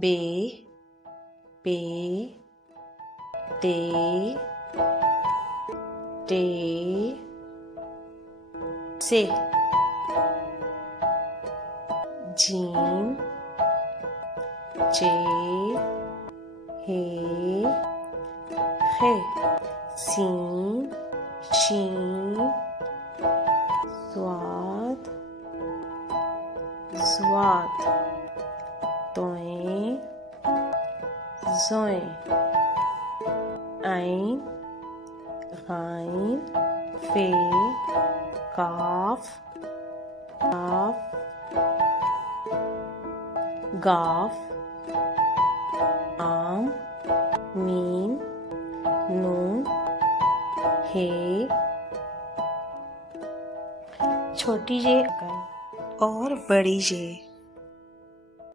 बे पे ते टे से जीम चे हे खे सीन शीन स्वाद स्वाद तोए जोए ऐन गाइन फे काफ काफ गाफ आम मीम नून हे छोटी जे और बड़ी जे।